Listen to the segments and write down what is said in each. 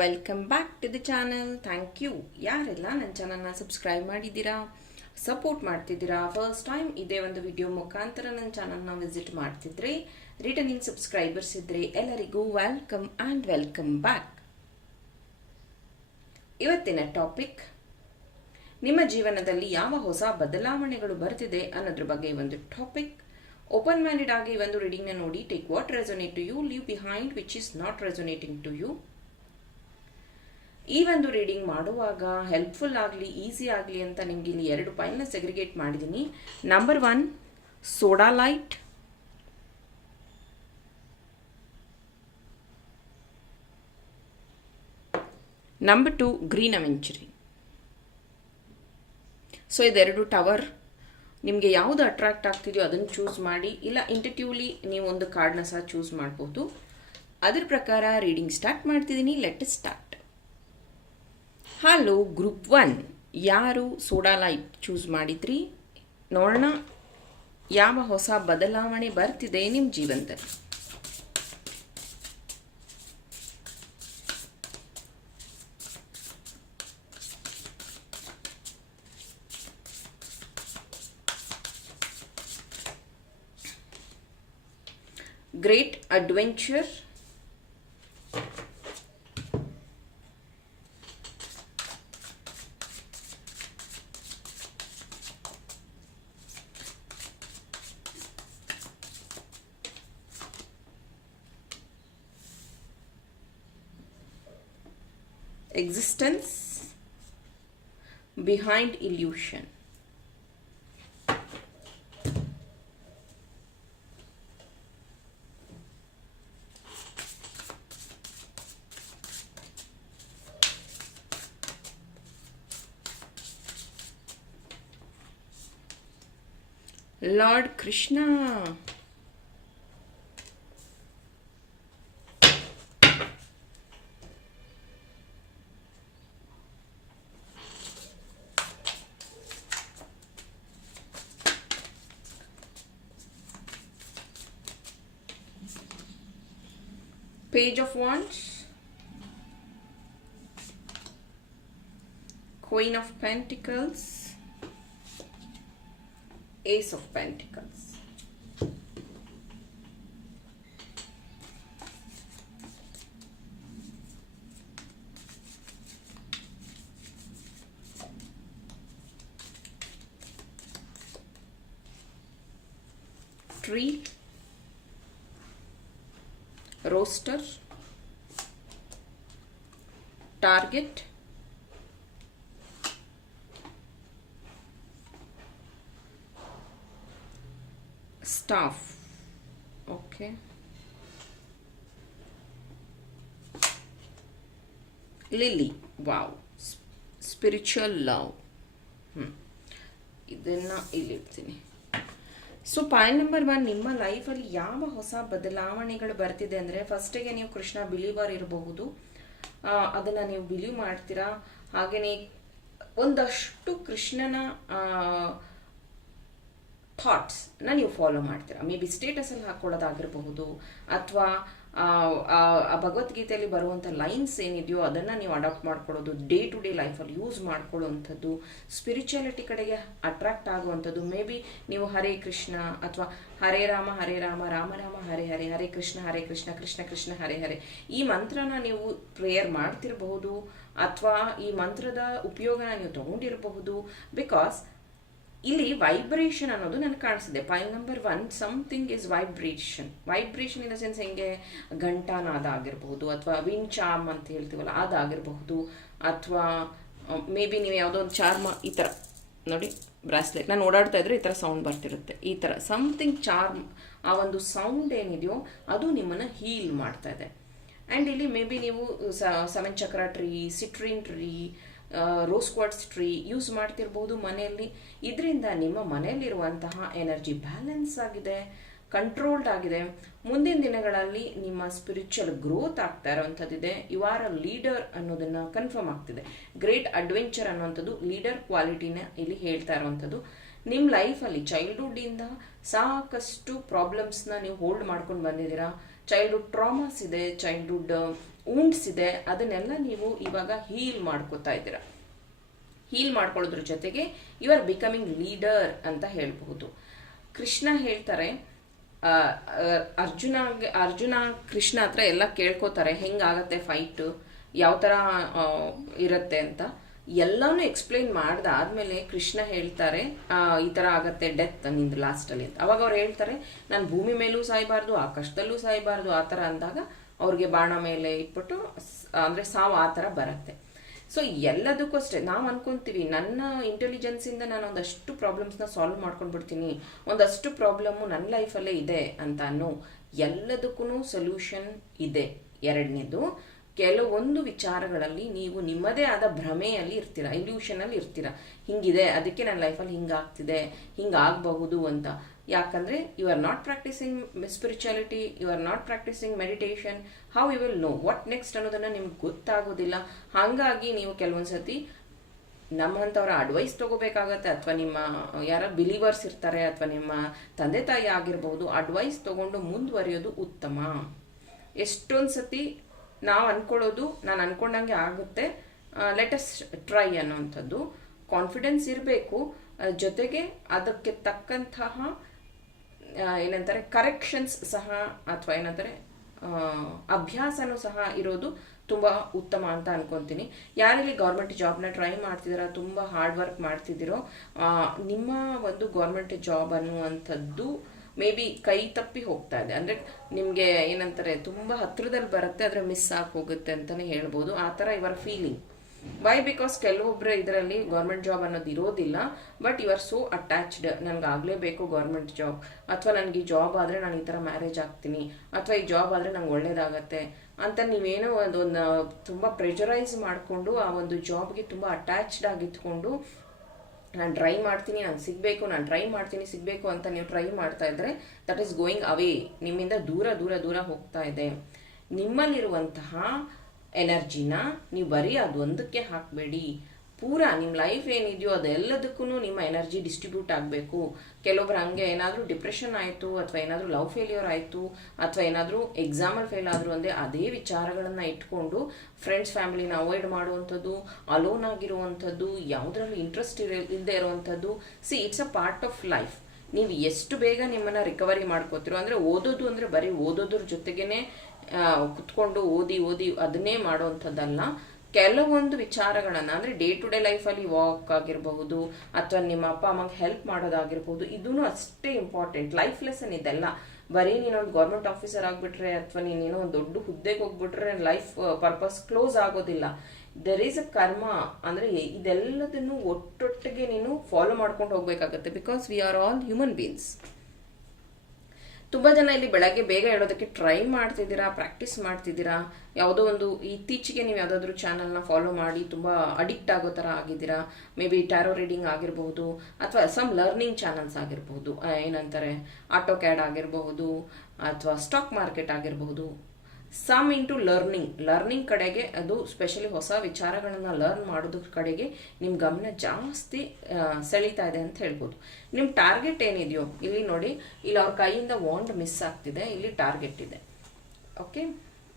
Welcome back to the channel thank you ಯಾರೆಲ್ಲ ನನ್ನ ಚಾನಲ್ನ ಸಬ್ಸ್ಕ್ರೈಬ್ ಮಾಡಿದ್ದೀರಾ ಸಪೋರ್ಟ್ ಮಾಡ್ತಿದ್ದೀರಾ ಫಸ್ಟ್ ಟೈಮ್ ಇದೇ ಒಂದು ವಿಡಿಯೋ ಮುಖಾಂತರ ನನ್ನ ಚಾನಲ್ನ ವಿಸಿಟ್ ಮಾಡ್ತಿದ್ರಿ ರಿಟರ್ನಿಂಗ್ ಸಬ್ಸ್ಕ್ರೈಬರ್ಸ್ ಇದ್ರಿ ಎಲ್ಲರಿಗೂ ವೆಲ್ಕಮ್ ಆ್ಯಂಡ್ ವೆಲ್ಕಮ್ ಬ್ಯಾಕ್ ಇವತ್ತಿನ ಟಾಪಿಕ್ ನಿಮ್ಮ ಜೀವನದಲ್ಲಿ ಯಾವ ಹೊಸ ಬದಲಾವಣೆಗಳು ಬರ್ತಿದೆ ಅನ್ನೋದ್ರ ಬಗ್ಗೆ ಒಂದು ಟಾಪಿಕ್ ಓಪನ್ ಮೈಂಡೆಡ್ ಆಗಿ ಒಂದು ರೀಡಿಂಗ್ನ ನೋಡಿ take what resonate to you leave behind which is not resonating to you ಈ ಒಂದು ರೀಡಿಂಗ್ ಮಾಡುವಾಗ ಹೆಲ್ಪ್ಫುಲ್ ಆಗಲಿ ಈಸಿ ಆಗಲಿ ಅಂತ ನಿಮ್ಗೆ ಇಲ್ಲಿ ಎರಡು ಪಾಯಿಂಟ್ನ ಸೆಗ್ರಿಗೇಟ್ ಮಾಡಿದ್ದೀನಿ number one soda light number two green aventurine so ಇದೆರಡು ಟವರ್ ನಿಮಗೆ ಯಾವುದು ಅಟ್ರಾಕ್ಟ್ ಆಗ್ತಿದೆಯೋ ಅದನ್ನು ಚೂಸ್ ಮಾಡಿ ಇಲ್ಲ ಇಂಟೆಟ್ಯೂಲಿ ನೀವು ಒಂದು ಕಾರ್ಡ್ನ ಸಹ ಚೂಸ್ ಮಾಡ್ಬೋದು ಅದ್ರ ಪ್ರಕಾರ ರೀಡಿಂಗ್ ಸ್ಟಾರ್ಟ್ ಮಾಡ್ತಿದ್ದೀನಿ let start hello group one ಯಾರು ಸೋಡಾ ಲೈಟ್ ಚೂಸ್ ಮಾಡಿದ್ರಿ ನೋಡೋಣ ಯಾವ ಹೊಸ ಬದಲಾವಣೆ ಬರ್ತಿದೆ ನಿಮ್ಮ ಜೀವನದಲ್ಲಿ great adventure substance behind illusion. Lord Krishna. Page of Wands, Queen of Pentacles, Ace of Pentacles. Staff okay lily wow spiritual love hmm. ಇದನ್ನ ಇಲ್ಲಿ ಇಲ್ಲಿಡ್ತೀನಿ ಸೊ ಪಾಯಿಂಟ್ ನಂಬರ್ ಒನ್ ನಿಮ್ಮ ಲೈಫಲ್ಲಿ ಯಾವ ಹೊಸ ಬದಲಾವಣೆಗಳು ಬರ್ತಿದೆ ಅಂದರೆ ಫಸ್ಟಿಗೆ ನೀವು ಕೃಷ್ಣ ಬಿಲೀವರ್ ಇರಬಹುದು ಅದನ್ನು ನೀವು ಬಿಲೀವ್ ಮಾಡ್ತೀರಾ ಹಾಗೆಯೇ ಒಂದಷ್ಟು ಕೃಷ್ಣನ ಥಾಟ್ಸ್ನ ನೀವು ಫಾಲೋ ಮಾಡ್ತೀರಾ ಮೇ ಬಿ ಸ್ಟೇಟಸಲ್ಲಿ ಹಾಕ್ಕೊಳ್ಳೋದಾಗಿರಬಹುದು ಅಥವಾ ಆ ಭಗವದ್ಗೀತೆಯಲ್ಲಿ ಬರುವಂಥ ಲೈನ್ಸ್ ಏನಿದೆಯೋ ಅದನ್ನು ನೀವು ಅಡಾಪ್ಟ್ ಮಾಡ್ಕೊಳ್ಳೋದು ಡೇ ಟು ಡೇ ಲೈಫಲ್ಲಿ ಯೂಸ್ ಮಾಡ್ಕೊಳ್ಳುವಂಥದ್ದು ಸ್ಪಿರಿಚುಯಾಲಿಟಿ ಕಡೆಗೆ ಅಟ್ರಾಕ್ಟ್ ಆಗುವಂಥದ್ದು ಮೇ ಬಿ ನೀವು ಹರೇ ಕೃಷ್ಣ ಅಥವಾ ಹರೇ ರಾಮ ಹರೇ ರಾಮ ರಾಮ ರಾಮ ಹರೇ ಹರೇ ಹರೇ ಕೃಷ್ಣ ಹರೇ ಕೃಷ್ಣ ಕೃಷ್ಣ ಕೃಷ್ಣ ಹರೇ ಹರೇ ಈ ಮಂತ್ರನ ನೀವು ಪ್ರೇಯರ್ ಮಾಡ್ತಿರಬಹುದು ಅಥವಾ ಈ ಮಂತ್ರದ ಉಪಯೋಗನ ನೀವು ತಗೊಂಡಿರಬಹುದು ಬಿಕಾಸ್ ಇಲ್ಲಿ ವೈಬ್ರೇಷನ್ ಅನ್ನೋದು ನನಗೆ ಕಾಣಿಸಿದೆ point number one something is vibration vibration in the sense ಹೆಂಗೆ ಘಂಟಾನಾದ ಆಗಿರಬಹುದು ಅಥವಾ ವಿನ್ ಚಾಮ್ ಅಂತ ಹೇಳ್ತೀವಲ್ಲ ಅದಾಗಿರಬಹುದು ಅಥವಾ ಮೇ ಬಿ ನೀವು ಯಾವುದೋ ಒಂದು ಚಾರ್ಮ ಈ ಥರ ನೋಡಿ ಬ್ರಾಸ್ಲೆಟ್ ನಾನು ಓಡಾಡ್ತಾ ಇದ್ರೆ ಈ ಥರ ಸೌಂಡ್ ಬರ್ತಿರುತ್ತೆ ಈ ಥರ ಸಮಥಿಂಗ್ ಚಾರ್ಮ್ ಆ ಒಂದು ಸೌಂಡ್ ಏನಿದೆಯೋ ಅದು ನಿಮ್ಮನ್ನು ಹೀಲ್ ಮಾಡ್ತಾ ಇದೆ ಆ್ಯಂಡ್ ಇಲ್ಲಿ ಮೇ ಬಿ ನೀವು seven chakra tree citrine tree rose quartz tree use ಮಾಡ್ತಿರ್ಬೋದು ಮನೆಯಲ್ಲಿ ಇದರಿಂದ ನಿಮ್ಮ ಮನೆಯಲ್ಲಿರುವಂತಹ ಎನರ್ಜಿ ಬ್ಯಾಲೆನ್ಸ್ ಆಗಿದೆ ಕಂಟ್ರೋಲ್ಡ್ ಆಗಿದೆ ಮುಂದಿನ ದಿನಗಳಲ್ಲಿ ನಿಮ್ಮ ಸ್ಪಿರಿಚುವಲ್ ಗ್ರೋತ್ ಆಗ್ತಾ ಇರುವಂಥದ್ದಿದೆ ಯು ಆರ್ ಅ ಲೀಡರ್ ಅನ್ನೋದನ್ನ ಕನ್ಫರ್ಮ್ ಆಗ್ತಿದೆ ಗ್ರೇಟ್ ಅಡ್ವೆಂಚರ್ ಅನ್ನುವಂಥದ್ದು ಲೀಡರ್ ಕ್ವಾಲಿಟಿನ ಇಲ್ಲಿ ಹೇಳ್ತಾ ಇರುವಂಥದ್ದು ನಿಮ್ಮ ಲೈಫಲ್ಲಿ ಚೈಲ್ಡ್ಹುಡ್ಡಿಂದ ಸಾಕಷ್ಟು ಪ್ರಾಬ್ಲಮ್ಸ್ನ ನೀವು ಹೋಲ್ಡ್ ಮಾಡ್ಕೊಂಡು ಬಂದಿದ್ದೀರಾ ಚೈಲ್ಡ್ಹುಡ್ ಟ್ರಾಮಾಸ್ ಇದೆ ಚೈಲ್ಡ್ಹುಡ್ ವುಂಡ್ಸ್ ಅದನ್ನೆಲ್ಲ ನೀವು ಇವಾಗ ಹೀಲ್ ಮಾಡ್ಕೋತಾ ಇದ್ದೀರ ಹೀಲ್ ಮಾಡ್ಕೊಳ್ಳೋದ್ರ ಜೊತೆಗೆ ಯು ಆರ್ ಬಿಕಮಿಂಗ್ ಲೀಡರ್ ಅಂತ ಹೇಳಬಹುದು ಕೃಷ್ಣ ಹೇಳ್ತಾರೆ ಅರ್ಜುನ ಅರ್ಜುನ ಕೃಷ್ಣ ಹತ್ರ ಎಲ್ಲ ಕೇಳ್ಕೋತಾರೆ ಹೆಂಗಾಗತ್ತೆ ಫೈಟ್ ಯಾವ ಥರ ಇರುತ್ತೆ ಅಂತ ಎಲ್ಲಾನು ಎಕ್ಸ್ಪ್ಲೈನ್ ಮಾಡ್ದಾದ್ಮೇಲೆ ಕೃಷ್ಣ ಹೇಳ್ತಾರೆ ಈ ಥರ ಆಗತ್ತೆ ಡೆತ್ ನಿಂದು ಲಾಸ್ಟಲ್ಲಿ ಅಂತ ಅವಾಗ ಅವ್ರು ಹೇಳ್ತಾರೆ ನಾನು ಭೂಮಿ ಮೇಲೂ ಸಾಯಬಾರ್ದು ಆಕಾಶದಲ್ಲೂ ಸಾಯಬಾರ್ದು ಆ ಥರ ಅಂದಾಗ ಅವ್ರಿಗೆ ಬಾಣ ಮೇಲೆ ಇಟ್ಬಿಟ್ಟು ಅಂದರೆ ಸಾವು ಆ ಥರ ಬರುತ್ತೆ ಸೊ ಎಲ್ಲದಕ್ಕೂ ಅಷ್ಟೇ ನಾವು ಅನ್ಕೊಂತೀವಿ ನನ್ನ ಇಂಟೆಲಿಜೆನ್ಸಿಂದ ನಾನು ಒಂದಷ್ಟು ಪ್ರಾಬ್ಲಮ್ಸ್ನ ಸಾಲ್ವ್ ಮಾಡ್ಕೊಂಡ್ಬಿಡ್ತೀನಿ ಒಂದಷ್ಟು ಪ್ರಾಬ್ಲಮ್ಮು ನನ್ನ ಲೈಫಲ್ಲೇ ಇದೆ ಅಂತ ಅನ್ನೋ ಎಲ್ಲದಕ್ಕೂ ಸೊಲ್ಯೂಷನ್ ಇದೆ ಎರಡನೇದು ಕೆಲವೊಂದು ವಿಚಾರಗಳಲ್ಲಿ ನೀವು ನಿಮ್ಮದೇ ಆದ ಭ್ರಮೆಯಲ್ಲಿ ಇರ್ತೀರ ಇಲ್ಯೂಷನಲ್ಲಿ ಇರ್ತೀರ ಹಿಂಗಿದೆ ಅದಕ್ಕೆ ನನ್ನ ಲೈಫಲ್ಲಿ ಹಿಂಗಾಗ್ತಿದೆ ಹಿಂಗಾಗಬಹುದು ಅಂತ ಯಾಕಂದರೆ you are not practising spirituality you are not practising meditation how you will know what next ಅನ್ನೋದನ್ನು ನಿಮ್ಗೆ ಗೊತ್ತಾಗೋದಿಲ್ಲ ಹಾಗಾಗಿ ನೀವು ಕೆಲವೊಂದು ಸತಿ ನಮ್ಮಂಥವ್ರ ಅಡ್ವೈಸ್ ತೊಗೋಬೇಕಾಗತ್ತೆ ಅಥವಾ ನಿಮ್ಮ ಯಾರ ಬಿಲೀವರ್ಸ್ ಇರ್ತಾರೆ ಅಥವಾ ನಿಮ್ಮ ತಂದೆ ತಾಯಿ ಆಗಿರ್ಬೋದು ಅಡ್ವೈಸ್ ತಗೊಂಡು ಮುಂದುವರಿಯೋದು ಉತ್ತಮ ಎಷ್ಟೊಂದು ಸತಿ ನಾವು ಅಂದ್ಕೊಳ್ಳೋದು ನಾನು ಅಂದ್ಕೊಂಡಂಗೆ ಆಗುತ್ತೆ ಲೆಟಸ್ ಟ್ರೈ ಅನ್ನೋವಂಥದ್ದು ಕಾನ್ಫಿಡೆನ್ಸ್ ಇರಬೇಕು ಜೊತೆಗೆ ಅದಕ್ಕೆ ತಕ್ಕಂತಹ ಏನಂತಾರೆ ಕರೆಕ್ಷನ್ಸ್ ಸಹ ಅಥವಾ ಏನಂತಾರೆ ಅಭ್ಯಾಸನೂ ಸಹ ಇರೋದು ತುಂಬ ಉತ್ತಮ ಅಂತ ಅನ್ಕೊಂತೀನಿ ಯಾರಲ್ಲಿ ಗೌರ್ಮೆಂಟ್ ಜಾಬ್ನ ಟ್ರೈ ಮಾಡ್ತಿದ್ದೀರಾ ತುಂಬ ಹಾರ್ಡ್ ವರ್ಕ್ ಮಾಡ್ತಿದ್ದೀರೋ ನಿಮ್ಮ ಒಂದು ಗೌರ್ಮೆಂಟ್ ಜಾಬ್ ಅನ್ನುವಂಥದ್ದು ಮೇ ಬಿ ಕೈ ತಪ್ಪಿ ಹೋಗ್ತಾ ಇದೆ ಅಂದರೆ ನಿಮಗೆ ಏನಂತಾರೆ ತುಂಬ ಹತ್ತಿರದಲ್ಲಿ ಬರುತ್ತೆ ಆದರೆ ಮಿಸ್ ಆಗಿ ಹೋಗುತ್ತೆ ಅಂತಲೇ ಹೇಳ್ಬೋದು ಆ ಥರ ಇವರ ಫೀಲಿಂಗ್ ವೈ ಬಿಕಾಸ್ ಕೆಲವೊಬ್ಬರು ಇದರಲ್ಲಿ ಗೌರ್ಮೆಂಟ್ ಜಾಬ್ ಅನ್ನೋದು ಇರೋದಿಲ್ಲ but you are so attached ನನಗೆ ಆಗಲೇಬೇಕು ಗೌರ್ಮೆಂಟ್ ಜಾಬ್ ಅಥವಾ ನನಗೆ ಈ ಜಾಬ್ ಆದರೆ ನಾನು ಈ ಥರ ಮ್ಯಾರೇಜ್ ಆಗ್ತೀನಿ ಅಥವಾ ಈ ಜಾಬ್ ಆದರೆ ನಂಗೆ ಒಳ್ಳೇದಾಗತ್ತೆ ಅಂತ ನೀವೇನೋ ಒಂದೊಂದು ತುಂಬ ಪ್ರೆಷರೈಸ್ ಮಾಡಿಕೊಂಡು ಆ ಒಂದು ಜಾಬ್ಗೆ ತುಂಬ ಅಟ್ಯಾಚ್ಡ್ ಆಗಿತ್ಕೊಂಡು ನಾನು ಟ್ರೈ ಮಾಡ್ತೀನಿ ನಾನು ಸಿಗಬೇಕು ನಾನು ಟ್ರೈ ಮಾಡ್ತೀನಿ ಸಿಗಬೇಕು ಅಂತ ನೀವು ಟ್ರೈ ಮಾಡ್ತಾ ಇದ್ದರೆ ದಟ್ ಈಸ್ ಗೋಯಿಂಗ್ ಅವೇ ನಿಮ್ಮಿಂದ ದೂರ ದೂರ ದೂರ ಹೋಗ್ತಾ ಇದೆ ನಿಮ್ಮಲ್ಲಿರುವಂತಹ ಎನರ್ಜಿನ ನೀವು ಬರೀ ಅದೊಂದಕ್ಕೆ ಹಾಕಬೇಡಿ ಪೂರಾ ನಿಮ್ಮ ಲೈಫ್ ಏನಿದೆಯೋ ಅದೆಲ್ಲದಕ್ಕೂ ನಿಮ್ಮ ಎನರ್ಜಿ ಡಿಸ್ಟ್ರಿಬ್ಯೂಟ್ ಆಗಬೇಕು ಕೆಲವೊಬ್ರು ಹಂಗೆ ಏನಾದರೂ ಡಿಪ್ರೆಷನ್ ಆಯಿತು ಅಥವಾ ಏನಾದರೂ ಲವ್ ಫೇಲಿಯರ್ ಆಯಿತು ಅಥವಾ ಏನಾದರೂ ಎಕ್ಸಾಮಲ್ಲಿ ಫೇಲ್ ಆದರೂ ಅಂದರೆ ಅದೇ ವಿಚಾರಗಳನ್ನು ಇಟ್ಕೊಂಡು ಫ್ರೆಂಡ್ಸ್ ಫ್ಯಾಮಿಲಿನ ಅವಾಯ್ಡ್ ಮಾಡುವಂಥದ್ದು ಅಲೋನ್ ಆಗಿರುವಂಥದ್ದು ಯಾವುದ್ರಲ್ಲೂ ಇಂಟ್ರೆಸ್ಟ್ ಇರೋ ಇಲ್ಲದೆ ಇರುವಂಥದ್ದು see it's a part of life ನೀವು ಎಷ್ಟು ಬೇಗ ನಿಮ್ಮನ್ನು ರಿಕವರಿ ಮಾಡ್ಕೋತಿರೋ ಅಂದರೆ ಓದೋದು ಅಂದರೆ ಬರೀ ಓದೋದ್ರ ಜೊತೆಗೇ ಕುತ್ಕೊಂಡು ಓದಿ ಓದಿ ಅದನ್ನೇ ಮಾಡುವಂಥದ್ದಲ್ಲ ಕೆಲವೊಂದು ವಿಚಾರಗಳನ್ನು ಅಂದರೆ ಡೇ ಟು ಡೇ ಲೈಫಲ್ಲಿ ವಾಕ್ ಆಗಿರಬಹುದು ಅಥವಾ ನಿಮ್ಮ ಅಪ್ಪ ಅಮ್ಮಗೆ ಹೆಲ್ಪ್ ಮಾಡೋದಾಗಿರ್ಬಹುದು ಇದೂ ಅಷ್ಟೇ ಇಂಪಾರ್ಟೆಂಟ್ ಲೈಫ್ ಲೆಸನ್ ಇದೆಲ್ಲ ಬರೀ ನೀನೊಂದು ಗೌರ್ಮೆಂಟ್ ಆಫೀಸರ್ ಆಗಿಬಿಟ್ರೆ ಅಥವಾ ನೀನೇನೋ ಒಂದು ದೊಡ್ಡ ಹುದ್ದೆಗೆ ಹೋಗ್ಬಿಟ್ರೆ ಲೈಫ್ ಪರ್ಪಸ್ ಕ್ಲೋಸ್ ಆಗೋದಿಲ್ಲ ದೆರ್ ಈಸ್ ಅ ಕರ್ಮ ಅಂದರೆ ಇದೆಲ್ಲದನ್ನು ಒಟ್ಟೊಟ್ಟಿಗೆ ನೀನು ಫಾಲೋ ಮಾಡ್ಕೊಂಡು ಹೋಗ್ಬೇಕಾಗತ್ತೆ because we are all human beings ತುಂಬಾ ಜನ ಇಲ್ಲಿ ಬೆಳಗ್ಗೆ ಬೇಗ ಹೇಳೋದಕ್ಕೆ ಟ್ರೈ ಮಾಡ್ತಿದ್ದೀರಾ ಪ್ರಾಕ್ಟೀಸ್ ಮಾಡ್ತಿದ್ದೀರಾ ಯಾವುದೋ ಒಂದು ಇತ್ತೀಚೆಗೆ ನೀವು ಯಾವುದಾದ್ರೂ ಚಾನಲ್ನ ಫಾಲೋ ಮಾಡಿ ತುಂಬಾ ಅಡಿಕ್ಟ್ ಆಗೋ ಥರ ಆಗಿದ್ದೀರಾ ಮೇ ಬಿ ಟ್ಯಾರೋ ರೀಡಿಂಗ್ ಆಗಿರಬಹುದು ಅಥವಾ ಸಮ್ ಲರ್ನಿಂಗ್ ಚಾನಲ್ಸ್ ಆಗಿರಬಹುದು ಏನಂತಾರೆ ಆಟೋ ಕ್ಯಾಡ್ ಆಗಿರಬಹುದು ಅಥವಾ ಸ್ಟಾಕ್ ಮಾರ್ಕೆಟ್ ಆಗಿರಬಹುದು ಸಮ್ ಇಂಟು ಲರ್ನಿಂಗ್ ಲರ್ನಿಂಗ್ ಕಡೆಗೆ ಅದು ಸ್ಪೆಷಲಿ ಹೊಸ ವಿಚಾರಗಳನ್ನ ಲರ್ನ್ ಮಾಡೋದ್ರ ಕಡೆಗೆ ನಿಮ್ ಗಮನ ಜಾಸ್ತಿ ಸೆಳೀತಾ ಇದೆ ಅಂತ ಹೇಳ್ಬೋದು ನಿಮ್ ಟಾರ್ಗೆಟ್ ಏನಿದೆಯೋ ಇಲ್ಲಿ ನೋಡಿ ಇಲ್ಲಿ ಅವ್ರ ಕೈಯಿಂದ ವಾಂಡ್ ಮಿಸ್ ಆಗ್ತಿದೆ ಇಲ್ಲಿ ಟಾರ್ಗೆಟ್ ಇದೆ ಓಕೆ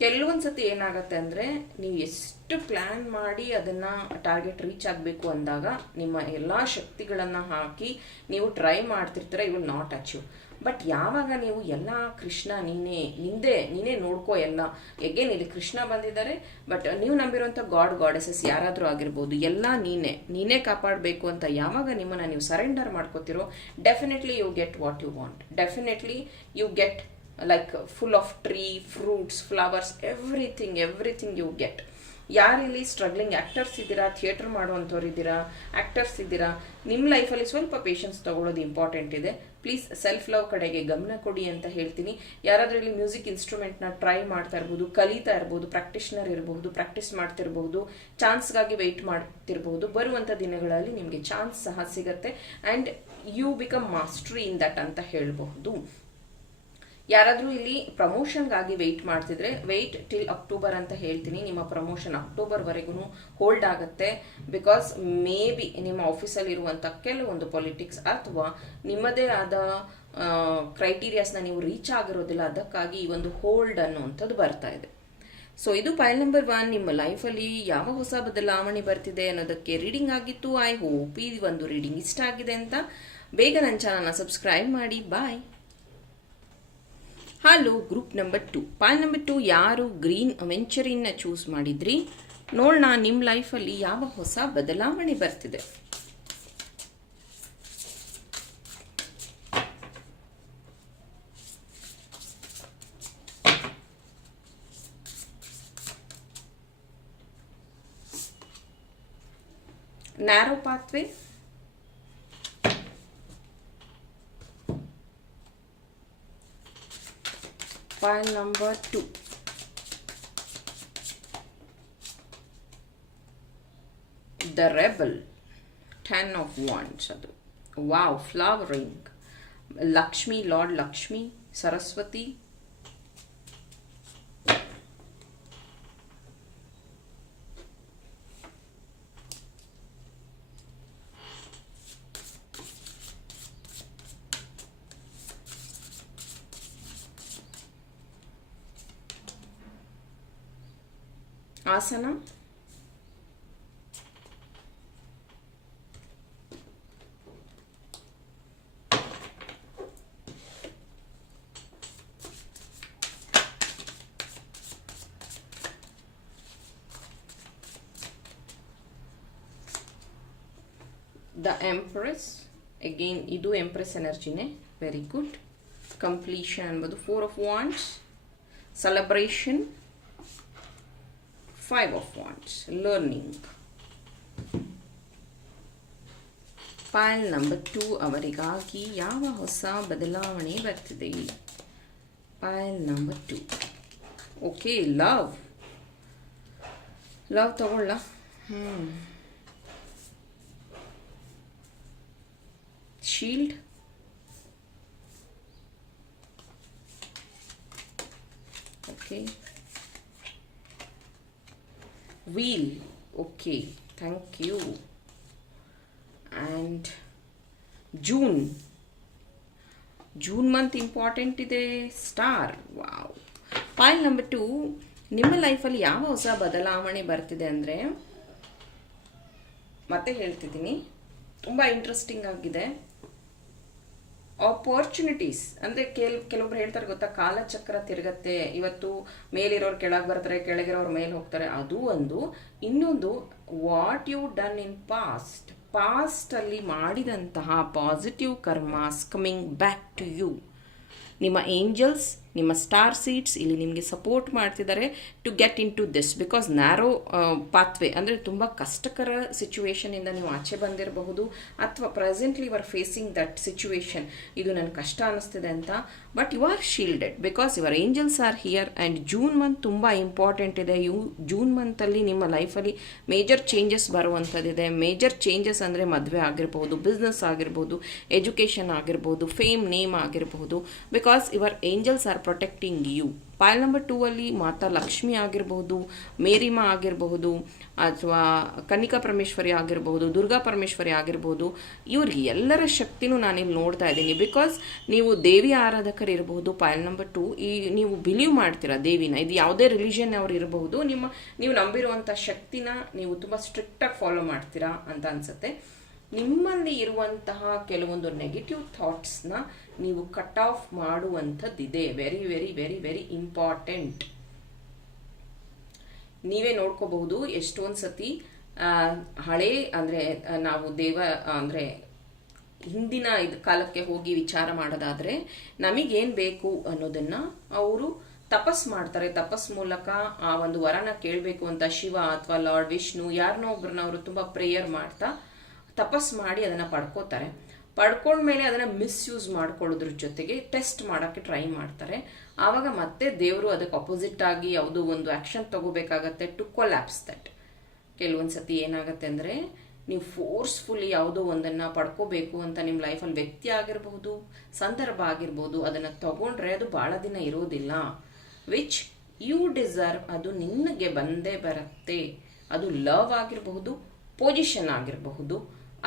ಕೆಲವೊಂದು ಸತಿ ಏನಾಗುತ್ತೆ ಅಂದರೆ ನೀವು ಎಷ್ಟು ಪ್ಲ್ಯಾನ್ ಮಾಡಿ ಅದನ್ನು ಟಾರ್ಗೆಟ್ ರೀಚ್ ಆಗಬೇಕು ಅಂದಾಗ ನಿಮ್ಮ ಎಲ್ಲ ಶಕ್ತಿಗಳನ್ನು ಹಾಕಿ ನೀವು try ಮಾಡ್ತಿರ್ತೀರ you will not achieve but ಯಾವಾಗ ನೀವು ಎಲ್ಲ ಕೃಷ್ಣ ನೀನೇ ನಿಂದೆ ನೀನೇ ನೋಡ್ಕೋ ಎಲ್ಲ ಎಗೇನ್ ಇಲ್ಲಿ ಕೃಷ್ಣ ಬಂದಿದ್ದಾರೆ ಬಟ್ ನೀವು ನಂಬಿರುವಂಥ ಗಾಡ್ ಗಾಡೆಸಸ್ ಯಾರಾದರೂ ಆಗಿರ್ಬೋದು ಎಲ್ಲ ನೀನೇ ನೀನೇ ಕಾಪಾಡಬೇಕು ಅಂತ ಯಾವಾಗ ನಿಮ್ಮನ್ನು ನೀವು surrender ಮಾಡ್ಕೋತಿರೋ definitely you get what you want definitely you get like full of tree fruits flowers everything everything you get ಯಾರಿಲ್ಲಿ struggling actors ಇದ್ದೀರಾ ಥಿಯೇಟರ್ ಮಾಡುವಂಥವ್ರು ಇದ್ದೀರಾ ಆಕ್ಟರ್ಸ್ ಇದ್ದೀರಾ ನಿಮ್ಮ ಲೈಫಲ್ಲಿ ಸ್ವಲ್ಪ ಪೇಷನ್ಸ್ ತಗೊಳ್ಳೋದು ಇಂಪಾರ್ಟೆಂಟ್ ಇದೆ ಪ್ಲೀಸ್ ಸೆಲ್ಫ್ ಲವ್ ಕಡೆಗೆ ಗಮನ ಕೊಡಿ ಅಂತ ಹೇಳ್ತೀನಿ ಯಾರಾದರೂ ಇಲ್ಲಿ ಮ್ಯೂಸಿಕ್ ಇನ್ಸ್ಟ್ರೂಮೆಂಟ್ನ ಟ್ರೈ ಮಾಡ್ತಾ ಇರ್ಬೋದು ಕಲಿತಾ ಇರ್ಬೋದು ಪ್ರಾಕ್ಟಿಷನರ್ ಇರಬಹುದು ಪ್ರಾಕ್ಟೀಸ್ ಮಾಡ್ತಿರ್ಬೋದು ಚಾನ್ಸ್ಗಾಗಿ ವೆಯ್ಟ್ ಮಾಡ್ತಿರ್ಬೋದು ಬರುವಂಥ ದಿನಗಳಲ್ಲಿ ನಿಮಗೆ ಚಾನ್ಸ್ ಸಹ ಸಿಗುತ್ತೆ and you become mastery in that ಅಂತ ಹೇಳಬಹುದು ಯಾರಾದರೂ ಇಲ್ಲಿ ಪ್ರಮೋಷನ್ಗಾಗಿ ವೆಯ್ಟ್ ಮಾಡ್ತಿದ್ರೆ ವೆಯ್ಟ್ ಟಿಲ್ ಅಕ್ಟೋಬರ್ ಅಂತ ಹೇಳ್ತೀನಿ ನಿಮ್ಮ ಪ್ರಮೋಷನ್ ಅಕ್ಟೋಬರ್ ವರೆಗೂ ಹೋಲ್ಡ್ ಆಗುತ್ತೆ ಬಿಕಾಸ್ ಮೇ ಬಿ ನಿಮ್ಮ ಆಫೀಸಲ್ಲಿರುವಂಥ ಕೆಲವೊಂದು ಪೊಲಿಟಿಕ್ಸ್ ಅಥವಾ ನಿಮ್ಮದೇ ಆದ ಕ್ರೈಟೀರಿಯಾಸ್ನ ನೀವು ರೀಚ್ ಆಗಿರೋದಿಲ್ಲ ಅದಕ್ಕಾಗಿ ಈ ಒಂದು ಹೋಲ್ಡ್ ಅನ್ನುವಂಥದ್ದು ಬರ್ತಾ ಇದೆ ಸೊ ಇದು ಫೈಲ್ ನಂಬರ್ ಒನ್ ನಿಮ್ಮ ಲೈಫಲ್ಲಿ ಯಾವ ಹೊಸ ಬದಲಾವಣೆ ಬರ್ತಿದೆ ಅನ್ನೋದಕ್ಕೆ ರೀಡಿಂಗ್ ಆಗಿತ್ತು ಐ ಹೋಪ್ ಈ ಒಂದು ರೀಡಿಂಗ್ ಇಷ್ಟ ಆಗಿದೆ ಅಂತ ಬೇಗ ನನ್ನ ಚಾನಲ್ನ ಸಬ್ಸ್ಕ್ರೈಬ್ ಮಾಡಿ bye hello group number two Pal number two ಯಾರು ಗ್ರೀನ್ ವೆಂಚರಿನ ಚೂಸ್ ಮಾಡಿದ್ರಿ ನೋಡೋಣ ನಿಮ್ಮ ಲೈಫಲ್ಲಿ ಯಾವ ಹೊಸ ಬದಲಾವಣೆ ಬರ್ತಿದೆ narrow pathway file number 2 the rebel 10 of wands ಅದು wow flowering Lakshmi lord Lakshmi Saraswati ఆసనం the empress again ಇದು empress energiನೇ very good completion ಅನ್ನಬಹುದು 4 of wands celebration five of wands learning pile number two ಅವರಿಗಾಗಿ ಯಾವ ಹೊಸ ಬದಲಾವಣೆ ಬರ್ತಿದೆ pile number two okay love love ತಗೊಳ್ಳ ಹ್ಞೂ shield okay wheel okay thank you and June June month important ಇದೆ star wow pile number 2 ನಿಮ್ಮ ಲೈಫಲ್ಲಿ ಯಾವ ಹೊಸ ಬದಲಾವಣೆ ಬರ್ತಿದೆ ಅಂದರೆ ಮತ್ತೆ ಹೇಳ್ತಿದ್ದೀನಿ ತುಂಬ ಇಂಟ್ರೆಸ್ಟಿಂಗ್ ಆಗಿದೆ ಆಪರ್ಚುನಿಟೀಸ್ ಅಂದರೆ ಕೆಲ್ ಕೆಲವೊಬ್ರು ಹೇಳ್ತಾರೆ ಗೊತ್ತಾ ಕಾಲಚಕ್ರ ತಿರುಗತ್ತೆ ಇವತ್ತು ಮೇಲಿರೋರು ಕೆಳಗೆ ಬರ್ತಾರೆ ಕೆಳಗಿರೋರು ಮೇಲೆ ಹೋಗ್ತಾರೆ ಅದು ಒಂದು ಇನ್ನೊಂದು what you done in past ಪಾಸ್ಟಲ್ಲಿ ಮಾಡಿದಂತಹ positive karmas coming back to you ನಿಮ್ಮ ಏಂಜಲ್ಸ್ ನಿಮ್ಮ ಸ್ಟಾರ್ ಸೀಟ್ಸ್ ಇಲ್ಲಿ ನಿಮಗೆ ಸಪೋರ್ಟ್ ಮಾಡ್ತಿದ್ದಾರೆ to get in to this because narrow pathway ಅಂದರೆ ತುಂಬ ಕಷ್ಟಕರ ಸಿಚುವೇಷನಿಂದ ನೀವು ಆಚೆ ಬಂದಿರಬಹುದು ಅಥವಾ presently you are facing that situation ಇದು ನನಗೆ ಕಷ್ಟ ಅನ್ನಿಸ್ತಿದೆ ಅಂತ but you are shielded because your angels are here and June month ತುಂಬ ಇಂಪಾರ್ಟೆಂಟ್ ಇದೆ ಯು ಜೂನ್ ಮಂತಲ್ಲಿ ನಿಮ್ಮ ಲೈಫಲ್ಲಿ ಮೇಜರ್ ಚೇಂಜಸ್ ಬರುವಂಥದ್ದಿದೆ ಮೇಜರ್ ಚೇಂಜಸ್ ಅಂದರೆ ಮದುವೆ ಆಗಿರ್ಬೋದು ಬಿಸ್ನೆಸ್ ಆಗಿರ್ಬೋದು ಎಜುಕೇಷನ್ ಆಗಿರ್ಬೋದು ಫೇಮ್ ನೇಮ್ ಆಗಿರಬಹುದು because your angels are protecting you pile number two ಅಲ್ಲಿ ಮಾತಾ ಲಕ್ಷ್ಮಿ ಆಗಿರಬಹುದು ಮೇರಿಮಾ ಆಗಿರಬಹುದು ಅಥವಾ ಕನಿಕಾ ಪರಮೇಶ್ವರಿ ಆಗಿರಬಹುದು ದುರ್ಗಾ ಪರಮೇಶ್ವರಿ ಆಗಿರಬಹುದು ಇವ್ರಿಗೆ ಎಲ್ಲರ ಶಕ್ತಿನೂ ನಾನಿಲ್ಲಿ ನೋಡ್ತಾ ಇದ್ದೀನಿ ಬಿಕಾಸ್ ನೀವು ದೇವಿ ಇರಬಹುದು ಪಾಯಲ್ ನಂಬರ್ ಟೂ ಈ ನೀವು ಬಿಲೀವ್ ಮಾಡ್ತೀರಾ ದೇವಿನ ಇದು ಯಾವುದೇ ರಿಲಿಜನ್ ಅವ್ರು ಇರಬಹುದು ನಿಮ್ಮ ನೀವು ನಂಬಿರುವಂಥ ಶಕ್ತಿನ ನೀವು ತುಂಬ ಸ್ಟ್ರಿಕ್ಟಾಗಿ ಫಾಲೋ ಮಾಡ್ತೀರಾ ಅಂತ ಅನ್ಸುತ್ತೆ ನಿಮ್ಮಲ್ಲಿ ಇರುವಂತಹ ಕೆಲವೊಂದು ನೆಗೆಟಿವ್ ಥಾಟ್ಸ್ನ ನೀವು cut off ಮಾಡುವಂಥದ್ದಿದೆ very very very very important ನೀವೇ ನೋಡ್ಕೋಬಹುದು ಎಷ್ಟೊಂದು ಸತಿ ಹಳೆ ಅಂದರೆ ನಾವು ದೇವ ಅಂದರೆ ಹಿಂದಿನ ಇದು ಕಾಲಕ್ಕೆ ಹೋಗಿ ವಿಚಾರ ಮಾಡೋದಾದರೆ ನಮಗೇನು ಬೇಕು ಅನ್ನೋದನ್ನು ಅವರು ತಪಸ್ ಮಾಡ್ತಾರೆ ತಪಸ್ ಮೂಲಕ ಆ ಒಂದು ವರನ ಕೇಳಬೇಕು ಅಂತ ಶಿವ ಅಥವಾ ಲಾರ್ಡ್ ವಿಷ್ಣು ಯಾರನ್ನೋ ಒಬ್ಬರನ್ನ ಅವರು ತುಂಬ ಪ್ರೇಯರ್ ಮಾಡ್ತಾ ತಪಸ್ ಮಾಡಿ ಅದನ್ನು ಪಡ್ಕೋತಾರೆ ಪಡ್ಕೊಂಡ್ಮೇಲೆ ಅದನ್ನು ಮಿಸ್ಯೂಸ್ ಮಾಡ್ಕೊಳ್ಳೋದ್ರ ಜೊತೆಗೆ ಟೆಸ್ಟ್ ಮಾಡೋಕ್ಕೆ ಟ್ರೈ ಮಾಡ್ತಾರೆ ಆವಾಗ ಮತ್ತೆ ದೇವರು ಅದಕ್ಕೆ ಅಪೋಸಿಟ್ ಆಗಿ ಯಾವುದೋ ಒಂದು ಆ್ಯಕ್ಷನ್ ತಗೋಬೇಕಾಗತ್ತೆ ಟು ಕೊಲ್ಯಾಪ್ಸ್ ದಟ್ ಕೆಲವೊಂದು ಸತಿ ಏನಾಗುತ್ತೆ ಅಂದರೆ ನೀವು ಫೋರ್ಸ್ಫುಲಿ ಯಾವುದೋ ಒಂದನ್ನು ಪಡ್ಕೋಬೇಕು ಅಂತ ನಿಮ್ಮ ಲೈಫಲ್ಲಿ ವ್ಯಕ್ತಿ ಆಗಿರಬಹುದು ಸಂದರ್ಭ ಆಗಿರ್ಬೋದು ಅದನ್ನು ತಗೊಂಡ್ರೆ ಅದು ಭಾಳ ದಿನ ಇರೋದಿಲ್ಲ ವಿಚ್ ಯು ಡಿಸರ್ವ್ ಅದು ನಿನಗೆ ಬಂದೇ ಬರುತ್ತೆ ಅದು ಲವ್ ಆಗಿರಬಹುದು ಪೊಸಿಷನ್ ಆಗಿರಬಹುದು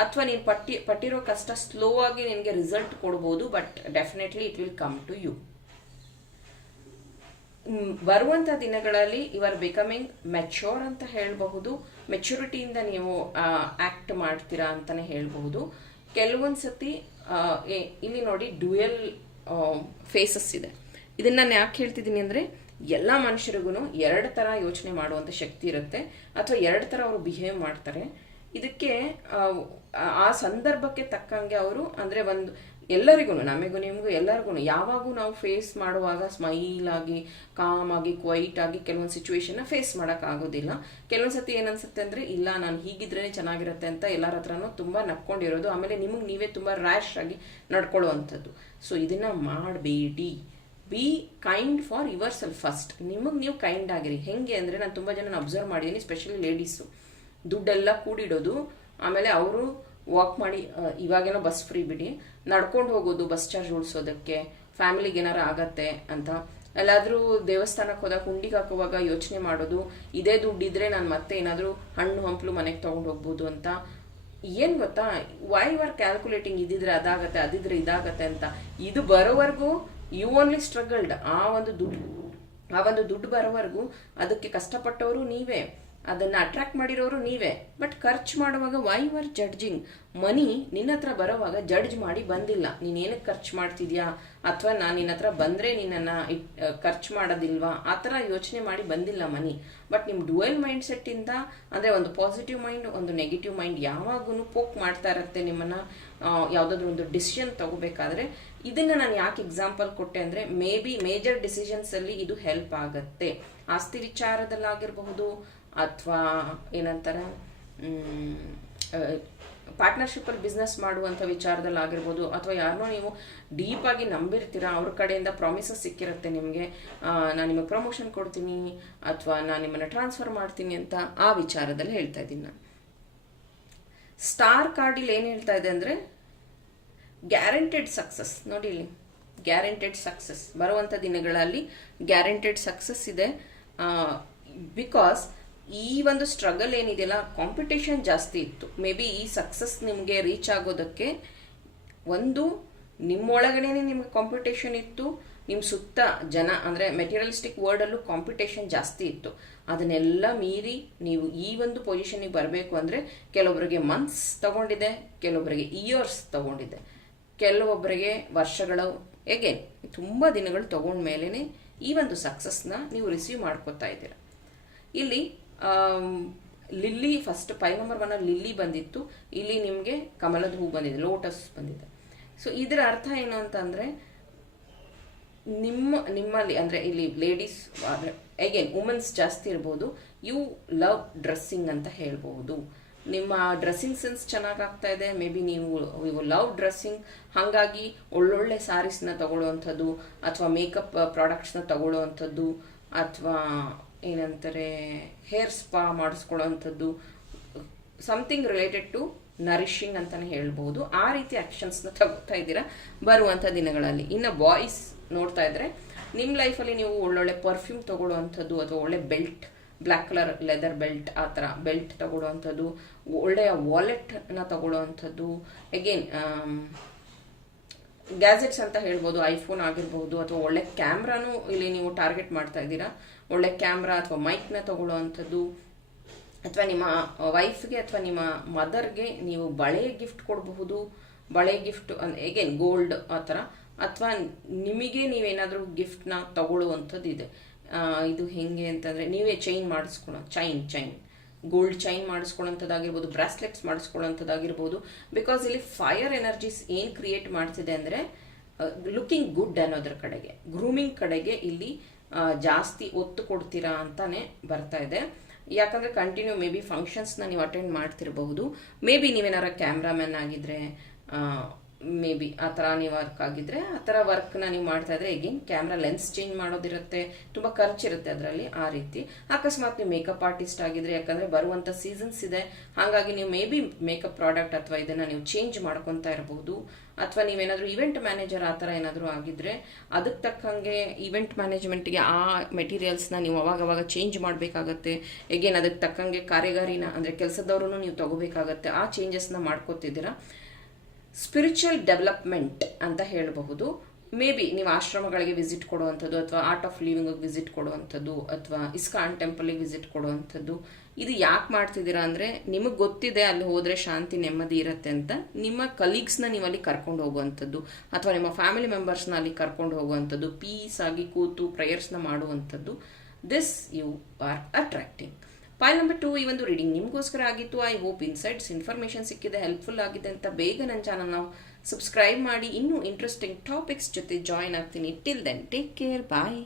ಅಥವಾ ನೀನು ಪಟ್ಟಿ ಪಟ್ಟಿರೋ ಕಷ್ಟ ಸ್ಲೋ ಆಗಿ ನಿನಗೆ ರಿಸಲ್ಟ್ ಕೊಡ್ಬೋದು but definitely it will come to you ಬರುವಂತ ದಿನಗಳಲ್ಲಿ ಯು ಆರ್ ಬಿಕಮಿಂಗ್ ಮೆಚ್ಯೂರ್ ಅಂತ ಹೇಳಬಹುದು ಮೆಚ್ಯೂರಿಟಿಯಿಂದ ನೀವು ಆಕ್ಟ್ ಮಾಡ್ತೀರಾ ಅಂತಾನೆ ಹೇಳಬಹುದು ಕೆಲವೊಂದ್ಸತಿ ಇಲ್ಲಿ ನೋಡಿ ಡ್ಯೂಯಲ್ ಫೇಸಸ್ ಇದೆ ಇದನ್ನ ನಾನು ಯಾಕೆ ಹೇಳ್ತಿದ್ದೀನಿ ಅಂದರೆ ಎಲ್ಲ ಮನುಷ್ಯರಿಗೂ ಎರಡು ಥರ ಯೋಚನೆ ಮಾಡುವಂಥ ಶಕ್ತಿ ಇರುತ್ತೆ ಅಥವಾ ಎರಡು ಥರ ಅವರು ಬಿಹೇವ್ ಮಾಡ್ತಾರೆ ಇದಕ್ಕೆ ಆ ಸಂದರ್ಭಕ್ಕೆ ತಕ್ಕಂಗೆ ಅವರು ಅಂದರೆ ಒಂದು ಎಲ್ಲರಿಗೂ ನಮಗೂ ನಿಮಗೂ ಎಲ್ಲರಿಗೂ ಯಾವಾಗೂ ನಾವು ಫೇಸ್ ಮಾಡುವಾಗ ಸ್ಮೈಲ್ ಆಗಿ ಕಾಮ್ ಆಗಿ ಕ್ವೈಟ್ ಆಗಿ ಕೆಲವೊಂದು ಸಿಚುವೇಶನ್ನ ಫೇಸ್ ಮಾಡೋಕ್ಕಾಗೋದಿಲ್ಲ ಕೆಲವೊಂದು ಸತಿ ಏನನ್ಸುತ್ತೆ ಅಂದರೆ ಇಲ್ಲ ನಾನು ಹೀಗಿದ್ರೇ ಚೆನ್ನಾಗಿರುತ್ತೆ ಅಂತ ಎಲ್ಲರ ಹತ್ರನೂ ತುಂಬ ನಕ್ಕೊಂಡಿರೋದು ಆಮೇಲೆ ನಿಮಗೆ ನೀವೇ ತುಂಬ ರ್ಯಾಶ್ ಆಗಿ ನಡ್ಕೊಳ್ಳುವಂಥದ್ದು ಸೊ ಇದನ್ನು ಮಾಡಬೇಡಿ be kind for yourself first ನಿಮಗೆ ನೀವು ಕೈಂಡ್ ಆಗಿರಿ ಹೆಂಗೆ ಅಂದರೆ ನಾನು ತುಂಬ ಜನ ಅಬ್ಸರ್ವ್ ಮಾಡಿದ್ದೀನಿ ಸ್ಪೆಷಲಿ ಲೇಡೀಸು ದುಡ್ಡೆಲ್ಲ ಕೂಡಿಡೋದು ಆಮೇಲೆ ಅವರು ವಾಕ್ ಮಾಡಿ ಇವಾಗೇನೋ ಬಸ್ ಫ್ರೀ ಬಿಡಿ ನಡ್ಕೊಂಡು ಹೋಗೋದು ಬಸ್ ಚಾರ್ಜ್ ಉಳಿಸೋದಕ್ಕೆ ಫ್ಯಾಮಿಲಿಗೆ ಏನಾರು ಆಗತ್ತೆ ಅಂತ ಎಲ್ಲಾದರೂ ದೇವಸ್ಥಾನಕ್ಕೆ ಹೋದಾಗ ಹುಂಡಿಗೆ ಹಾಕುವಾಗ ಯೋಚನೆ ಮಾಡೋದು ಇದೇ ಇದ್ರೆ ನಾನು ಮತ್ತೆ ಏನಾದರೂ ಹಣ್ಣು ಹಂಪಲು ಮನೆಗೆ ತೊಗೊಂಡು ಹೋಗ್ಬೋದು ಅಂತ ಏನು ಗೊತ್ತಾ ವೈ ಯು ಆರ್ ಕ್ಯಾಲ್ಕುಲೇಟಿಂಗ್ ಇದಿದ್ರೆ ಅದಾಗತ್ತೆ ಅದಿದ್ರೆ ಇದಾಗತ್ತೆ ಅಂತ ಇದು ಬರೋವರೆಗೂ ಯು ಓನ್ಲಿ ಸ್ಟ್ರಗಲ್ಡ್ ಆ ಒಂದು ದುಡ್ಡು ಆ ಒಂದು ದುಡ್ಡು ಬರೋವರೆಗೂ ಅದಕ್ಕೆ ಕಷ್ಟಪಟ್ಟವರು ನೀವೇ ಅದನ್ನು ಅಟ್ರಾಕ್ಟ್ ಮಾಡಿರೋರು ನೀವೇ ಬಟ್ ಖರ್ಚು ಮಾಡುವಾಗ why you are judging money ನಿನ್ನ ಹತ್ರ ಬರೋವಾಗ ಜಡ್ಜ್ ಮಾಡಿ ಬಂದಿಲ್ಲ ನೀನು ಏನಕ್ಕೆ ಖರ್ಚು ಮಾಡ್ತಿದ್ಯಾ ಅಥವಾ ನಾನು ನಿನ್ನ ಹತ್ರ ಬಂದರೆ ನಿನ್ನನ್ನು ಖರ್ಚು ಮಾಡೋದಿಲ್ವಾ ಆ ಥರ ಯೋಚನೆ ಮಾಡಿ ಬಂದಿಲ್ಲ ಮನಿ ಬಟ್ ನಿಮ್ಮ ಡುವೆಲ್ ಮೈಂಡ್ ಸೆಟ್ಟಿಂದ ಅಂದರೆ ಒಂದು ಪಾಸಿಟಿವ್ ಮೈಂಡ್ ಒಂದು ನೆಗೆಟಿವ್ ಮೈಂಡ್ ಯಾವಾಗೂ ಪೋಕ್ ಮಾಡ್ತಾ ಇರುತ್ತೆ ನಿಮ್ಮನ್ನು ಯಾವುದಾದ್ರೂ ಒಂದು ಡಿಸಿಷನ್ ತಗೋಬೇಕಾದ್ರೆ ಇದನ್ನು ನಾನು ಯಾಕೆ ಎಕ್ಸಾಂಪಲ್ ಕೊಟ್ಟೆ ಅಂದರೆ ಮೇ ಬಿ ಮೇಜರ್ ಡಿಸಿಷನ್ಸಲ್ಲಿ ಇದು ಹೆಲ್ಪ್ ಆಗುತ್ತೆ ಆಸ್ತಿ ವಿಚಾರದಲ್ಲಾಗಿರಬಹುದು ಅಥವಾ ಏನಂತಾರೆ ಪಾರ್ಟ್ನರ್ಶಿಪ್ಪಲ್ಲಿ ಬಿಸ್ನೆಸ್ ಮಾಡುವಂಥ ವಿಚಾರದಲ್ಲಿ ಆಗಿರ್ಬೋದು ಅಥವಾ ಯಾರನ್ನೋ ನೀವು ಡೀಪಾಗಿ ನಂಬಿರ್ತೀರ ಅವ್ರ ಕಡೆಯಿಂದ ಪ್ರಾಮಿಸಸ್ ಸಿಕ್ಕಿರುತ್ತೆ ನಿಮಗೆ ನಾನು ನಿಮಗೆ ಪ್ರಮೋಷನ್ ಕೊಡ್ತೀನಿ ಅಥವಾ ನಾನು ನಿಮ್ಮನ್ನು ಟ್ರಾನ್ಸ್ಫರ್ ಮಾಡ್ತೀನಿ ಅಂತ ಆ ವಿಚಾರದಲ್ಲಿ ಹೇಳ್ತಾ ಇದ್ದೀನಿ ನಾನು ಸ್ಟಾರ್ ಕಾರ್ಡಿಲ್ಲಿ ಏನು ಹೇಳ್ತಾ ಇದೆ ಅಂದರೆ ಗ್ಯಾರಂಟೆಡ್ ಸಕ್ಸಸ್ ನೋಡಿ ಇಲ್ಲಿ ಗ್ಯಾರಂಟೆಡ್ ಸಕ್ಸಸ್ ಬರುವಂಥ ದಿನಗಳಲ್ಲಿ ಗ್ಯಾರಂಟೆಡ್ ಸಕ್ಸಸ್ ಇದೆ ಬಿಕಾಸ್ ಈ ಒಂದು ಸ್ಟ್ರಗಲ್ ಏನಿದೆಯಲ್ಲ ಕಾಂಪಿಟೇಷನ್ ಜಾಸ್ತಿ ಇತ್ತು ಮೇ ಬಿ ಈ ಸಕ್ಸಸ್ ನಿಮಗೆ ರೀಚ್ ಆಗೋದಕ್ಕೆ ಒಂದು ನಿಮ್ಮೊಳಗಡೆ ನಿಮಗೆ ಕಾಂಪಿಟೇಷನ್ ಇತ್ತು ನಿಮ್ಮ ಸುತ್ತ ಜನ ಅಂದರೆ ಮೆಟೀರಿಯಲಿಸ್ಟಿಕ್ ವರ್ಡಲ್ಲೂ ಕಾಂಪಿಟೇಷನ್ ಜಾಸ್ತಿ ಇತ್ತು ಅದನ್ನೆಲ್ಲ ಮೀರಿ ನೀವು ಈ ಒಂದು ಪೊಸಿಷನಿಗೆ ಬರಬೇಕು ಅಂದರೆ ಕೆಲವೊಬ್ಬರಿಗೆ ಮಂತ್ಸ್ ತಗೊಂಡಿದೆ ಕೆಲವೊಬ್ಬರಿಗೆ ಇಯರ್ಸ್ ತಗೊಂಡಿದೆ ಕೆಲವೊಬ್ಬರಿಗೆ ವರ್ಷಗಳು ಹೇಗೆ ತುಂಬ ದಿನಗಳು ತಗೊಂಡ ಮೇಲೇ ಈ ಒಂದು ಸಕ್ಸಸ್ನ ನೀವು ರಿಸೀವ್ ಮಾಡ್ಕೋತಾ ಇದ್ದೀರ ಇಲ್ಲಿ lily first five number one lily ಬಂದಿತ್ತು ಇಲ್ಲಿ ನಿಮಗೆ ಕಮಲದ ಹೂ ಬಂದಿದೆ ಲೋಟಸ್ ಬಂದಿದೆ ಸೊ ಇದರ ಅರ್ಥ ಏನು ಅಂತಂದರೆ ನಿಮ್ಮ ನಿಮ್ಮಲ್ಲಿ ಅಂದರೆ ಇಲ್ಲಿ ಲೇಡೀಸ್ ಅಗೇನ್ ವುಮೆನ್ಸ್ ಜಾಸ್ತಿ ಇರ್ಬೋದು ಯು ಲವ್ ಡ್ರೆಸ್ಸಿಂಗ್ ಅಂತ ಹೇಳ್ಬೋದು ನಿಮ್ಮ ಡ್ರೆಸ್ಸಿಂಗ್ ಸೆನ್ಸ್ ಚೆನ್ನಾಗಿ ಆಗ್ತಾ ಇದೆ ಮೇ ಬಿ ನೀವು ಇವು ಲವ್ ಡ್ರೆಸ್ಸಿಂಗ್ ಹಾಗಾಗಿ ಒಳ್ಳೊಳ್ಳೆ ಸ್ಯಾರೀಸ್ನ ತಗೊಳ್ಳೋ ಅಂಥದ್ದು ಅಥವಾ ಮೇಕಪ್ ಪ್ರಾಡಕ್ಟ್ಸ್ನ ತಗೊಳ್ಳುವಂಥದ್ದು ಅಥವಾ ಏನಂತಾರೆ ಹೇರ್ ಸ್ಪಾ ಮಾಡಿಸ್ಕೊಳ್ಳೋವಂಥದ್ದು ಸಮಥಿಂಗ್ ರಿಲೇಟೆಡ್ ಟು ನರಿಷಿಂಗ್ ಅಂತಲೇ ಹೇಳ್ಬೋದು ಆ ರೀತಿ ಆ್ಯಕ್ಷನ್ಸ್ನ ತಗೋತಾ ಇದ್ದೀರಾ ಬರುವಂಥ ದಿನಗಳಲ್ಲಿ ಇನ್ನು ಬಾಯ್ಸ್ ನೋಡ್ತಾ ಇದ್ರೆ ನಿಮ್ಮ ಲೈಫಲ್ಲಿ ನೀವು ಒಳ್ಳೊಳ್ಳೆ ಪರ್ಫ್ಯೂಮ್ ತಗೊಳ್ಳುವಂಥದ್ದು ಅಥವಾ ಒಳ್ಳೆ belt black colour leather belt ಆ ಥರ ಬೆಲ್ಟ್ ತಗೊಳ್ಳುವಂಥದ್ದು ಒಳ್ಳೆಯ ವಾಲೆಟ್ನ ತಗೊಳ್ಳುವಂಥದ್ದು ಅಗೇನ್ ಗ್ಯಾಜೆಟ್ಸ್ um, ಅಂತ ಹೇಳ್ಬೋದು ಐಫೋನ್ ಆಗಿರ್ಬೋದು ಅಥವಾ ಒಳ್ಳೆ ಕ್ಯಾಮ್ರಾನು ಇಲ್ಲಿ ನೀವು ಟಾರ್ಗೆಟ್ ಮಾಡ್ತಾ ಇದ್ದೀರಾ ಒಳ್ಳೆ ಕ್ಯಾಮ್ರಾ ಅಥವಾ ಮೈಕ್ನ ತಗೊಳ್ಳೋ ಅಂಥದ್ದು ಅಥವಾ ನಿಮ್ಮ ವೈಫ್ಗೆ ಅಥವಾ ನಿಮ್ಮ ಮದರ್ಗೆ ನೀವು ಬಳೆ ಗಿಫ್ಟ್ ಕೊಡಬಹುದು ಬಳೆ ಗಿಫ್ಟ್ ಎಗೇನ್ ಗೋಲ್ಡ್ ಆ ಥರ ಅಥವಾ ನಿಮಗೆ ನೀವೇನಾದರೂ ಗಿಫ್ಟ್ನ ತಗೊಳ್ಳುವಂಥದ್ದು ಇದೆ ಇದು ಹೆಂಗೆ ಅಂತಂದರೆ ನೀವೇ ಚೈನ್ ಮಾಡಿಸ್ಕೊಳೋ ಚೈನ್ ಚೈನ್ ಗೋಲ್ಡ್ ಚೈನ್ ಮಾಡಿಸ್ಕೊಳ್ಳೋಂಥದ್ದಾಗಿರ್ಬೋದು ಬ್ರಾಸ್ಲೆಟ್ಸ್ ಮಾಡಿಸ್ಕೊಳ್ಳೋಂಥದ್ದಾಗಿರ್ಬೋದು ಬಿಕಾಸ್ ಇಲ್ಲಿ ಫೈರ್ ಎನರ್ಜೀಸ್ ಏನು ಕ್ರಿಯೇಟ್ ಮಾಡ್ತಿದೆ ಅಂದರೆ ಲುಕಿಂಗ್ ಗುಡ್ ಅನ್ನೋದ್ರ ಕಡೆಗೆ ಗ್ರೂಮಿಂಗ್ ಕಡೆಗೆ ಇಲ್ಲಿ ಜಾಸ್ತಿ ಒತ್ತು ಕೊಡ್ತೀರಾ ಅಂತಾನೆ ಬರ್ತಾ ಇದೆ ಯಾಕಂದರೆ ಕಂಟಿನ್ಯೂ ಮೇ ಬಿ ಫಂಕ್ಷನ್ಸ್ನ ನೀವು ಅಟೆಂಡ್ ಮಾಡ್ತಿರಬಹುದು ಮೇ ಬಿ ನೀವೇನಾರ ಕ್ಯಾಮ್ರಾಮ್ಯಾನ್ ಆಗಿದ್ರೆ ಮೇ ಬಿ ಆ ಥರ ನೀವು ವರ್ಕ್ ಆಗಿದ್ರೆ ಆ ಥರ ವರ್ಕ್ನ ನೀವು ಮಾಡ್ತಾ ಇದ್ರೆ ಎಗೇನ್ ಕ್ಯಾಮ್ರಾ ಲೆನ್ಸ್ ಚೇಂಜ್ ಮಾಡೋದಿರುತ್ತೆ ತುಂಬ ಖರ್ಚಿರುತ್ತೆ ಅದರಲ್ಲಿ ಆ ರೀತಿ ಅಕಸ್ಮಾತ್ ನೀವು ಮೇಕಪ್ ಆರ್ಟಿಸ್ಟ್ ಆಗಿದ್ರೆ ಯಾಕಂದರೆ ಬರುವಂಥ ಸೀಸನ್ಸ್ ಇದೆ ಹಾಗಾಗಿ ನೀವು ಮೇ ಬಿ ಮೇಕಪ್ ಪ್ರಾಡಕ್ಟ್ ಅಥವಾ ಇದನ್ನು ನೀವು ಚೇಂಜ್ ಮಾಡ್ಕೊತಾ ಇರಬಹುದು ಅಥವಾ ನೀವೇನಾದ್ರೂ ಇವೆಂಟ್ ಮ್ಯಾನೇಜರ್ ಆ ಥರ ಏನಾದರೂ ಆಗಿದ್ರೆ ಅದಕ್ಕೆ ತಕ್ಕಂಗೆ ಇವೆಂಟ್ ಮ್ಯಾನೇಜ್ಮೆಂಟ್ಗೆ ಆ ಮೆಟೀರಿಯಲ್ಸ್ನ ನೀವು ಅವಾಗವಾಗ ಚೇಂಜ್ ಮಾಡಬೇಕಾಗತ್ತೆ ಎಗೇನ್ ಅದಕ್ಕೆ ತಕ್ಕಂಗೆ ಕಾರ್ಯಗಾರಿನ ಅಂದರೆ ಕೆಲಸದವ್ರು ನೀವು ತಗೋಬೇಕಾಗತ್ತೆ ಆ ಚೇಂಜಸ್ನ ಮಾಡ್ಕೋತಿದ್ದೀರಾ ಸ್ಪಿರಿಚುವಲ್ ಡೆವಲಪ್ಮೆಂಟ್ ಅಂತ ಹೇಳಬಹುದು ಮೇ ಬಿ ನೀವು ಆಶ್ರಮಗಳಿಗೆ ವಿಸಿಟ್ ಕೊಡುವಂಥದ್ದು ಅಥವಾ ಆರ್ಟ್ ಆಫ್ ಲಿವಿಂಗಿಗೆ ವಿಸಿಟ್ ಕೊಡುವಂಥದ್ದು ಅಥವಾ ಇಸ್ಕಾನ್ ಟೆಂಪಲಿಗೆ ವಿಸಿಟ್ ಕೊಡುವಂಥದ್ದು ಇದು ಯಾಕೆ ಮಾಡ್ತಿದ್ದೀರಾ ಅಂದರೆ ನಿಮಗೆ ಗೊತ್ತಿದೆ ಅಲ್ಲಿ ಹೋದರೆ ಶಾಂತಿ ನೆಮ್ಮದಿ ಇರುತ್ತೆ ಅಂತ ನಿಮ್ಮ ಕಲೀಗ್ಸ್ನ ನೀವು ಅಲ್ಲಿ ಕರ್ಕೊಂಡು ಹೋಗುವಂಥದ್ದು ಅಥವಾ ನಿಮ್ಮ ಫ್ಯಾಮಿಲಿ ಮೆಂಬರ್ಸ್ನ ಅಲ್ಲಿ ಕರ್ಕೊಂಡು ಹೋಗುವಂಥದ್ದು ಪೀಸ್ ಆಗಿ ಕೂತು ಪ್ರೇಯರ್ಸ್ನ ಮಾಡುವಂಥದ್ದು this you are attracting file number two ಈ ಒಂದು ರೀಡಿಂಗ್ ನಿಮಗೋಸ್ಕರ ಆಗಿತ್ತು ಐ ಹೋಪ್ ಇನ್ಸೈಟ್ಸ್ ಇನ್ಫಾರ್ಮೇಶನ್ ಸಿಕ್ಕಿದೆ ಹೆಲ್ಪ್ಫುಲ್ ಆಗಿದೆ ಅಂತ ಬೇಗ ನನ್ನ ಚಾನಲ್ ನಾವು ಸಬ್ಸ್ಕ್ರೈಬ್ ಮಾಡಿ ಇನ್ನೂ ಇಂಟ್ರೆಸ್ಟಿಂಗ್ ಟಾಪಿಕ್ಸ್ ಜೊತೆ ಜಾಯಿನ್ ಆಗ್ತೀನಿ till then take care bye